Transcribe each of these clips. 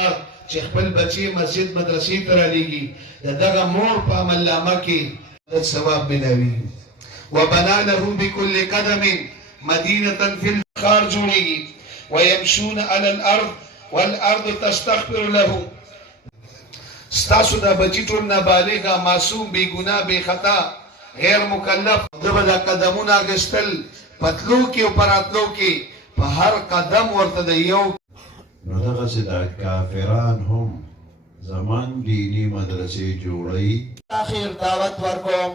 چې خپل بچي مسجد مدرسې ته رالېږي د دغه مور په عملنامه کې د ثواب ملاوي. وبنا له بكل قدم مدينة في الخار جوړيږي ويمشون على الارض والارض تستغفر له. ستاسو دا بچی ټول نابالغ معصوم بے گناہ بے خطا غیر مکلف دغه دا قدمونه اخیستل پتلو کې او پراتلو کې په هر قدم ورته د یو نو دغسې دا کافران هم زمان دینی مدرسې جوړوي. اخیر دعوت ورکوم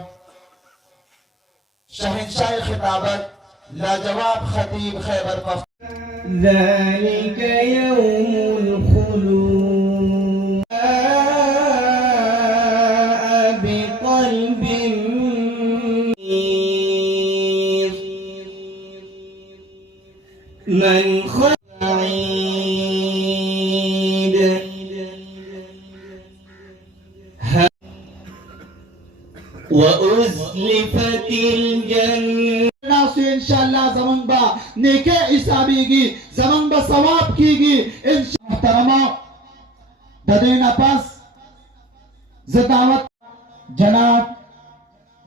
شهنشاه خطابت لاجواب خطیب خیبر پختونخوا. ذلك يوم الخلود بقلب منير من سعيد وأزلفت الجنة ان شاء الله زمان با نیکه حسابیږي زمان با ثواب کیږي ان شاء الله. محترمه د دې نه پس زه دعوت جناب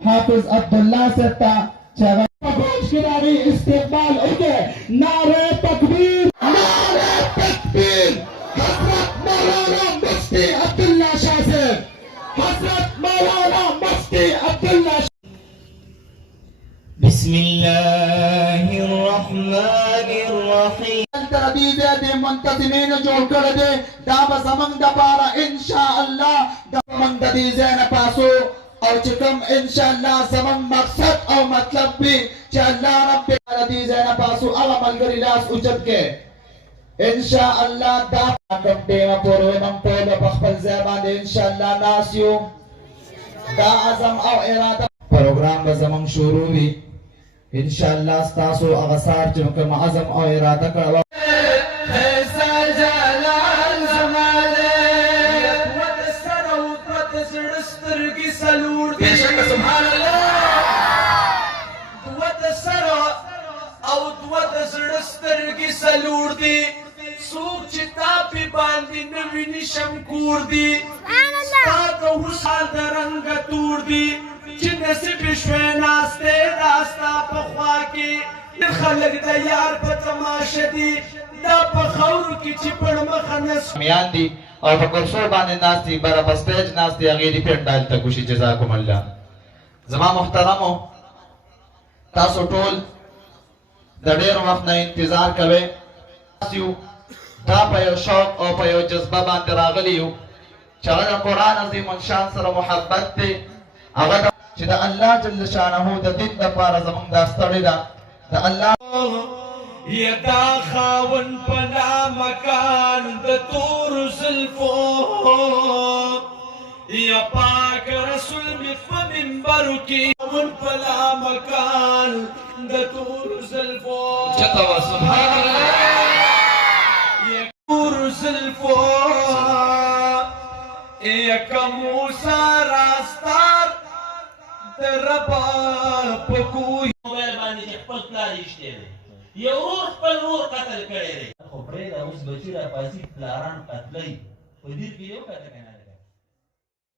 حافظ عبدالله صاحب ته چې هغه په ګوش کې راغی استقبال وکړي. نعره تکبیر نعره تکبیر. حضرت مولانا مفتی عبدالله شاه صاحب حضرت مولانا مفتی عبدالله. بسم الله الرحمن الرحيم. تربیزه د منتظمین جوړ کړی دی دا به زمونږ دپاره انشاءالله د زمونږ د دې ځای نه پاسو او چې کوم انشاءالله زمونږ مقصد او مطلب وي چې الله رب د دې ځای نه پاسو هغه ملګري لاس اوچت کړي انشاءالله. دا کوم ټیمه پورې موږ ټول په خپل ځای باندې انشاءالله ناست یو. دا عزم او اراده پروګرام به زمونږ شروع وي انشاءالله. ستاسو هغه سار چې کوم عزم او اراده کړی سلور دی سوق چې تا په باندې نوی نشم کور دی ستا د حسن د رنګ تور دی چې نصیب شوی ناسته راستا په خوا کې خلک د یار په تماشه دي دا په خاورو کې چې پړ مخه نس میان دي او په کرسو باندې ناست دي بره په سټیج ناست دي هغې دې پنډال ته کوشي. جزاکم الله. زما محترمو تاسو ټول د ډېر وخت نه انتظار کوئ. دا په یو شوق او په یو جذبه باندې راغلي یو چې هغه د قرآن عظیم الشان سره محبت دی. هغه چې د الله جل شانه د دین دپاره زموږ دا ستړې ده د الله یدا خاون پنا مکان د تور زلفو یا پاک رسول می په منبر کې خاون پنا مکان د تور زلفو چتا سبحان الله یا تور زلفو یک موسی راستار دربا پکوی موبایل باندې خپل پلار رښتیا دی یو ورور خپل ورور قتل کړی دی خو پرېږده اوس بچي راپاسي پلاران قتلوي په دې کې یو کته کنه